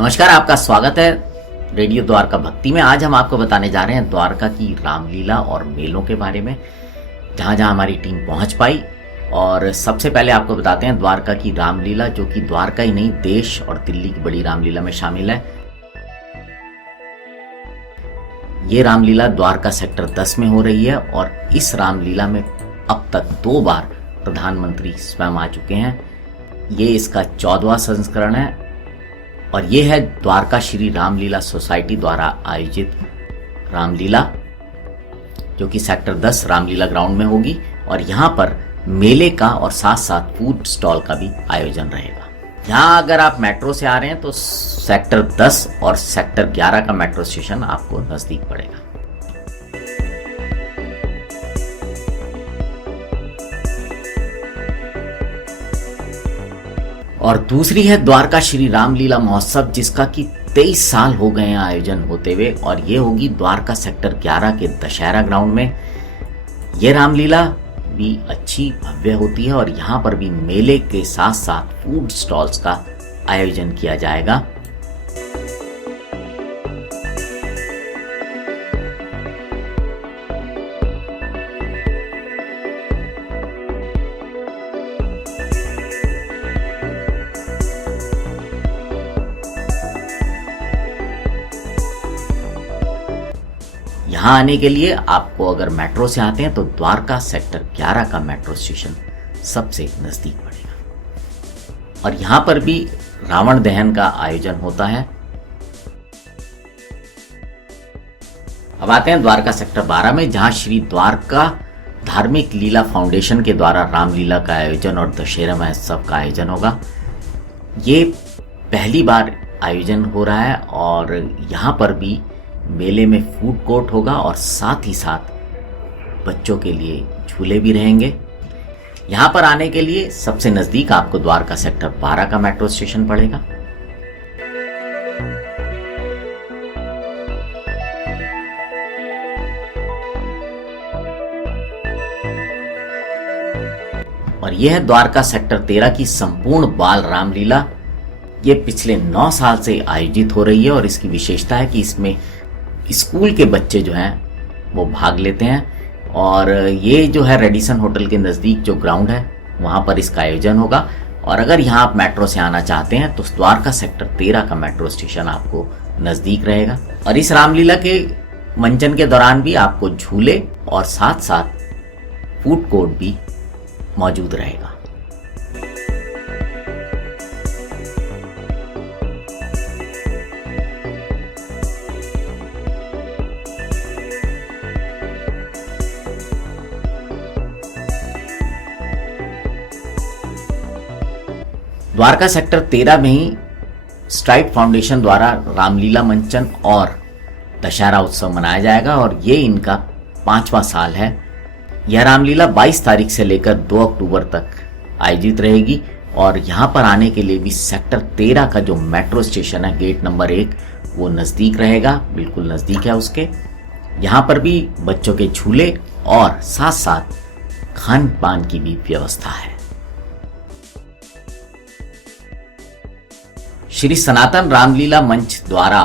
नमस्कार, आपका स्वागत है रेडियो द्वारका भक्ति में। आज हम आपको बताने जा रहे हैं द्वारका की रामलीला और मेलों के बारे में, जहां जहां हमारी टीम पहुंच पाई। और सबसे पहले आपको बताते हैं द्वारका की रामलीला, जो कि द्वारका ही नहीं देश और दिल्ली की बड़ी रामलीला में शामिल है। ये रामलीला द्वारका सेक्टर 10 में हो रही है और इस रामलीला में अब तक 2 बार प्रधानमंत्री स्वयं आ चुके हैं। ये इसका 14वां संस्करण है और ये है द्वारका श्री रामलीला सोसाइटी द्वारा आयोजित रामलीला, जो कि सेक्टर 10 रामलीला ग्राउंड में होगी। और यहाँ पर मेले का और साथ साथ फूड स्टॉल का भी आयोजन रहेगा। यहाँ अगर आप मेट्रो से आ रहे हैं तो सेक्टर 10 और सेक्टर 11 का मेट्रो स्टेशन आपको नजदीक पड़ेगा। और दूसरी है द्वारका श्री रामलीला महोत्सव, जिसका कि 23 साल हो गए हैं आयोजन होते हुए, और ये होगी द्वारका सेक्टर 11 के दशहरा ग्राउंड में। ये रामलीला भी अच्छी भव्य होती है और यहाँ पर भी मेले के साथ साथ फूड स्टॉल्स का आयोजन किया जाएगा। यहाँ आने के लिए आपको अगर मेट्रो से आते हैं तो द्वारका सेक्टर 11 का मेट्रो स्टेशन सबसे नजदीक पड़ेगा। और यहाँ पर भी रावण दहन का आयोजन होता है। अब आते हैं द्वारका सेक्टर 12 में, जहाँ श्री द्वारका धार्मिक लीला फाउंडेशन के द्वारा रामलीला का आयोजन और दशहरा महोत्सव का आयोजन होगा। ये पहली बार आयोजन हो रहा है और यहाँ पर भी मेले में फूड कोर्ट होगा और साथ ही साथ बच्चों के लिए झूले भी रहेंगे। यहाँ पर आने के लिए सबसे नजदीक आपको द्वारका सेक्टर 12 का मेट्रो स्टेशन पड़ेगा। और यह है द्वारका सेक्टर 13 की संपूर्ण बाल रामलीला। ये पिछले 9 साल से आयोजित हो रही है और इसकी विशेषता है कि इसमें स्कूल के बच्चे जो हैं वो भाग लेते हैं। और ये जो है रेडिसन होटल के नज़दीक जो ग्राउंड है वहाँ पर इसका आयोजन होगा। और अगर यहाँ आप मेट्रो से आना चाहते हैं तो द्वारका सेक्टर 13 का मेट्रो स्टेशन आपको नज़दीक रहेगा। और इस रामलीला के मंचन के दौरान भी आपको झूले और साथ साथ फूड कोर्ट भी मौजूद रहेगा। द्वारका सेक्टर 13 में ही स्ट्राइट फाउंडेशन द्वारा रामलीला मंचन और दशहरा उत्सव मनाया जाएगा और ये इनका 5वां साल है। यह रामलीला 22 तारीख से लेकर 2 अक्टूबर तक आयोजित रहेगी। और यहाँ पर आने के लिए भी सेक्टर 13 का जो मेट्रो स्टेशन है गेट नंबर 1 वो नज़दीक रहेगा, बिल्कुल नज़दीक है उसके। यहाँ पर भी बच्चों के झूले और साथ साथ खान पान की भी व्यवस्था है। श्री सनातन रामलीला मंच द्वारा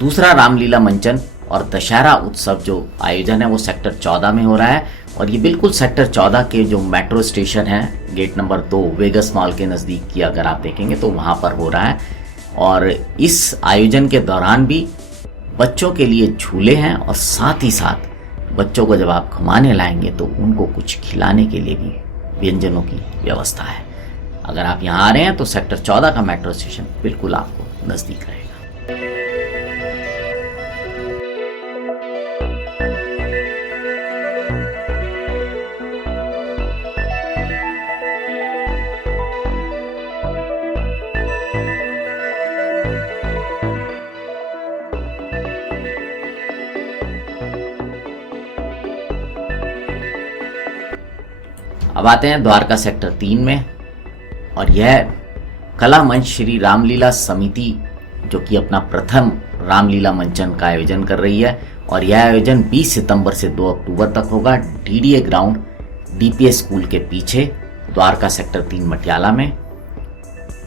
दूसरा रामलीला मंचन और दशहरा उत्सव जो आयोजन है वो सेक्टर 14 में हो रहा है। और ये बिल्कुल सेक्टर 14 के जो मेट्रो स्टेशन है गेट नंबर 2 वेगस मॉल के नज़दीक की अगर आप देखेंगे तो वहाँ पर हो रहा है। और इस आयोजन के दौरान भी बच्चों के लिए झूले हैं और साथ ही साथ बच्चों को जब आप घुमाने लाएंगे तो उनको कुछ खिलाने के लिए भी व्यंजनों की व्यवस्था है। अगर आप यहाँ आ रहे हैं तो सेक्टर 14 का मेट्रो स्टेशन बिल्कुल आपको नजदीक रहेगा। अब आते हैं द्वारका सेक्टर 3 में, और यह कला मंच श्री रामलीला समिति जो कि अपना प्रथम रामलीला मंचन का आयोजन कर रही है। और यह आयोजन 20 सितंबर से 2 अक्टूबर तक होगा डीडीए ग्राउंड डीपीएस स्कूल के पीछे द्वारका सेक्टर 3 मटियाला में।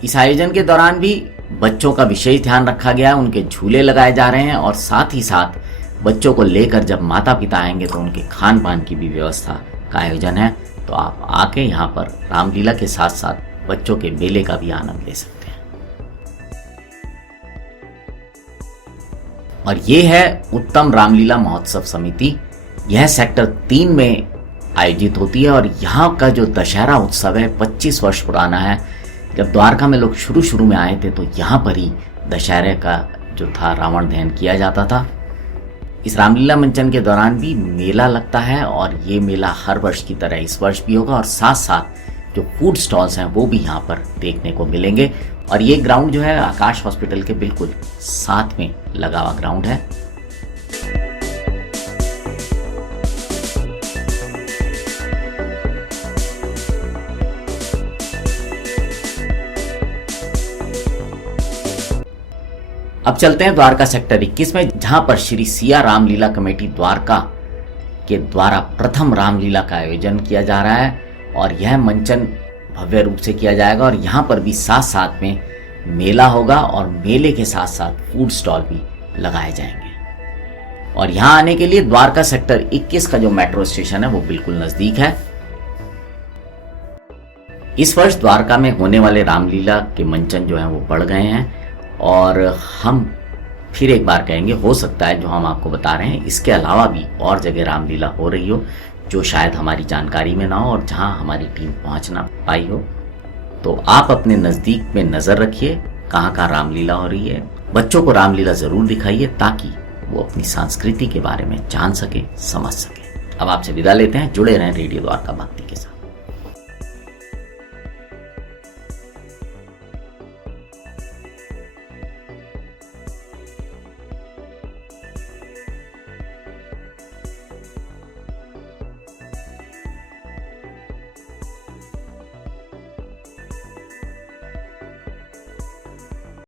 इस आयोजन के दौरान भी बच्चों का विशेष ध्यान रखा गया है, उनके झूले लगाए जा रहे हैं और साथ ही साथ बच्चों को लेकर जब माता पिता आएंगे तो उनके खान पान की भी व्यवस्था का आयोजन है। तो आप आके यहाँ पर रामलीला के साथ साथ बच्चों के मेले का भी आनंद ले सकते हैं। और ये है उत्तम रामलीला महोत्सव समिति। यह सेक्टर 3 में आयोजित होती है और यहाँ का जो दशहरा उत्सव है 25 वर्ष पुराना है। जब द्वारका में लोग शुरू में आए थे तो यहाँ पर ही दशहरे का जो था रावण दहन किया जाता था। इस रामलीला मंचन के दौरान भी मेला लगता है और ये मेला हर वर्ष की तरह इस वर्ष भी होगा और साथ साथ जो फूड स्टॉल्स हैं वो भी यहाँ पर देखने को मिलेंगे। और ये ग्राउंड जो है आकाश हॉस्पिटल के बिल्कुल साथ में लगा हुआ ग्राउंड है। अब चलते हैं द्वारका सेक्टर 21 में, जहां पर श्री सिया रामलीला कमेटी द्वारका के द्वारा प्रथम रामलीला का आयोजन किया जा रहा है और यह मंचन भव्य रूप से किया जाएगा और यहाँ पर भी साथ साथ में मेला होगा और मेले के साथ साथ फूड स्टॉल भी लगाए जाएंगे। और यहाँ आने के लिए द्वारका सेक्टर 21 का जो मेट्रो स्टेशन है वो बिल्कुल नजदीक है। इस वर्ष द्वारका में होने वाले रामलीला के मंचन जो है वो बढ़ गए हैं और हम फिर एक बार कहेंगे, हो सकता है जो हम आपको बता रहे हैं इसके अलावा भी और जगह रामलीला हो रही हो जो शायद हमारी जानकारी में ना हो और जहां हमारी टीम पहुंच ना पाई हो। तो आप अपने नज़दीक में नज़र रखिए कहाँ कहाँ रामलीला हो रही है। बच्चों को रामलीला ज़रूर दिखाइए ताकि वो अपनी संस्कृति के बारे में जान सके, समझ सके। अब आपसे विदा लेते हैं, जुड़े रहें रेडियो द्वारका भक्ति के साथ।